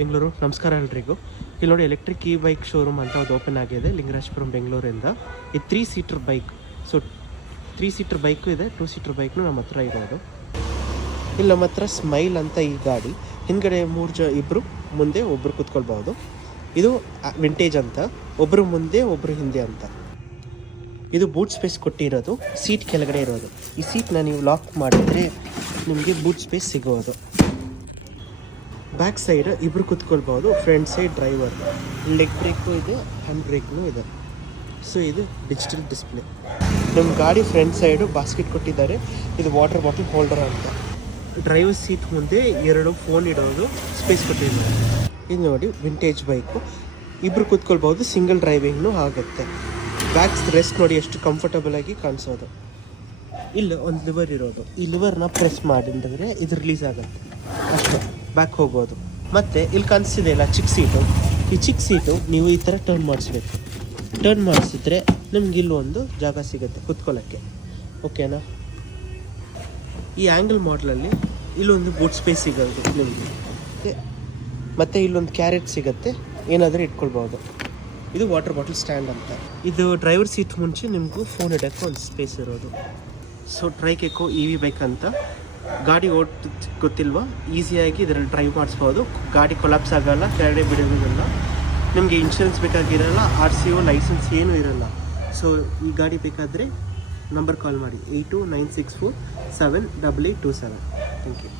ಬೆಂಗಳೂರು ನಮಸ್ಕಾರ ಎಲ್ರಿಗೂ. ಇಲ್ಲಿ ನೋಡಿ ಎಲೆಕ್ಟ್ರಿಕ್ ಇ ಬೈಕ್ ಶೋರೂಮ್ ಅಂತ ಒಂದು ಓಪನ್ ಆಗಿದೆ ಲಿಂಗರಾಜಪುರಂ ಬೆಂಗಳೂರಿಂದ. ಇದು 3 seater bike. So 3 seater bike ಇದೆ, 2 ಸೀಟರ್ ಬೈಕ್ನು ನಮ್ಮ ಹತ್ರ ಇರೋದು. ಇಲ್ಲಿ ನಮ್ಮ ಹತ್ರ ಸ್ಮೈಲ್ ಅಂತ ಈ ಗಾಡಿ, ಹಿಂದ್ಗಡೆ ಇಬ್ಬರು ಮುಂದೆ ಒಬ್ಬರು ಕೂತ್ಕೊಳ್ಬಹುದು. ಇದು ವಿಂಟೇಜ್ ಅಂತ, ಒಬ್ಬರು ಮುಂದೆ ಒಬ್ಬರು ಹಿಂದೆ ಅಂತ. ಇದು ಬೂಟ್ ಸ್ಪೇಸ್ ಕೊಟ್ಟಿರೋದು, ಸೀಟ್ ಕೆಳಗಡೆ ಇರೋದು. ಈ ಸೀಟ್ನ ನೀವು ಲಾಕ್ ಮಾಡಿದ್ರೆ ನಿಮಗೆ ಬೂಟ್ ಸ್ಪೇಸ್ ಸಿಗೋದು. ಬ್ಯಾಕ್ ಸೈಡ್ ಇಬ್ಬರು ಕೂತ್ಕೊಳ್ಬೋದು, front side driver. Leg brake ಇದೆ, ಹ್ಯಾಂಡ್ ಬ್ರೇಕ್ನೂ ಇದೆ. ಸೊ ಇದು ಡಿಜಿಟಲ್ ಡಿಸ್ಪ್ಲೇ. ನಮ್ಮ ಗಾಡಿ ಫ್ರಂಟ್ ಸೈಡು ಬಾಸ್ಕೆಟ್ ಕೊಟ್ಟಿದ್ದಾರೆ. ಇದು ವಾಟರ್ ಬಾಟಲ್ ಹೋಲ್ಡರ್ ಅಂತ. ಡ್ರೈವರ್ ಸೀಟ್ ಮುಂದೆ 2 ಫೋನ್ ಇಡೋದು ಸ್ಪೇಸ್ ಕೊಟ್ಟಿದ್ದಾರೆ. ಇದು ನೋಡಿ ವಿಂಟೇಜ್ ಬೈಕು, ಇಬ್ಬರು ಕೂತ್ಕೊಳ್ಬೋದು, ಸಿಂಗಲ್ ಡ್ರೈವಿಂಗ್ನೂ ಆಗುತ್ತೆ. ಬ್ಯಾಕ್ ರೆಸ್ಟ್ ನೋಡಿ ಎಷ್ಟು ಕಂಫರ್ಟಬಲ್ ಆಗಿ ಕಾಣಿಸೋದು. ಇಲ್ಲಿ ಒಂದು ಲಿವರ್ ಇರೋದು, ಈ ಲಿವರ್ನ ಪ್ರೆಸ್ ಮಾಡಿದ್ರೆ ಇದು ರಿಲೀಸ್ ಆಗುತ್ತೆ, ಅಷ್ಟು ಬ್ಯಾಕ್ ಹೋಗೋದು. ಮತ್ತು ಇಲ್ಲಿ ಕಾಣಿಸ್ತಿದೆ ಇಲ್ಲ ಚಿಕ್ಕ ಸೀಟು, ಈ ಚಿಕ್ಕ ಸೀಟು ನೀವು ಈ ಥರ ಟರ್ನ್ ಮಾಡಿಸ್ಬೇಕು. ಟರ್ನ್ ಮಾಡಿಸಿದ್ರೆ ನಿಮ್ಗೆ ಇಲ್ಲೊಂದು ಜಾಗ ಸಿಗುತ್ತೆ ಕುತ್ಕೊಳ್ಳೋಕ್ಕೆ, ಓಕೆನಾ. ಈ ಆ್ಯಂಗಲ್ ಮಾಡಲಲ್ಲಿ ಇಲ್ಲೊಂದು ಬೂಟ್ ಸ್ಪೇಸ್ ಸಿಗೋದು ನಿಮಗೆ, ಮತ್ತು ಇಲ್ಲೊಂದು ಕ್ಯಾರೆಟ್ ಸಿಗುತ್ತೆ, ಏನಾದರೂ ಇಟ್ಕೊಳ್ಬೋದು. ಇದು ವಾಟರ್ ಬಾಟಲ್ ಸ್ಟ್ಯಾಂಡ್ ಅಂತ. ಇದು ಡ್ರೈವರ್ ಸೀಟ್ ಮುಂಚೆ ನಿಮಗೂ ಫೋನ್ ಇಡೋಕ್ಕೆ ಒಂದು ಸ್ಪೇಸ್ ಇರೋದು. ಸೊ ಟ್ರೈಕೆಕೋ EV ಬೈಕ್ ಅಂತ. ಗಾಡಿ ಗೊತ್ತಿಲ್ವಾ, ಈಸಿಯಾಗಿ ಇದರಲ್ಲಿ ಡ್ರೈವ್ ಮಾಡಿಸ್ಬೋದು. ಗಾಡಿ ಕೊಲಾಪ್ಸ್ ಆಗೋಲ್ಲ, ಕೆಳಗಡೆ ಬಿಡೋದಿಲ್ಲ. ನಿಮಗೆ ಇನ್ಶೂರೆನ್ಸ್ ಬೇಕಾಗಿರಲ್ಲ, RCO ಲೈಸೆನ್ಸ್ ಏನೂ ಇರಲ್ಲ. ಸೊ ಈ ಗಾಡಿ ಬೇಕಾದರೆ ನಂಬರ್ ಕಾಲ್ ಮಾಡಿ 8296478827. Thank you.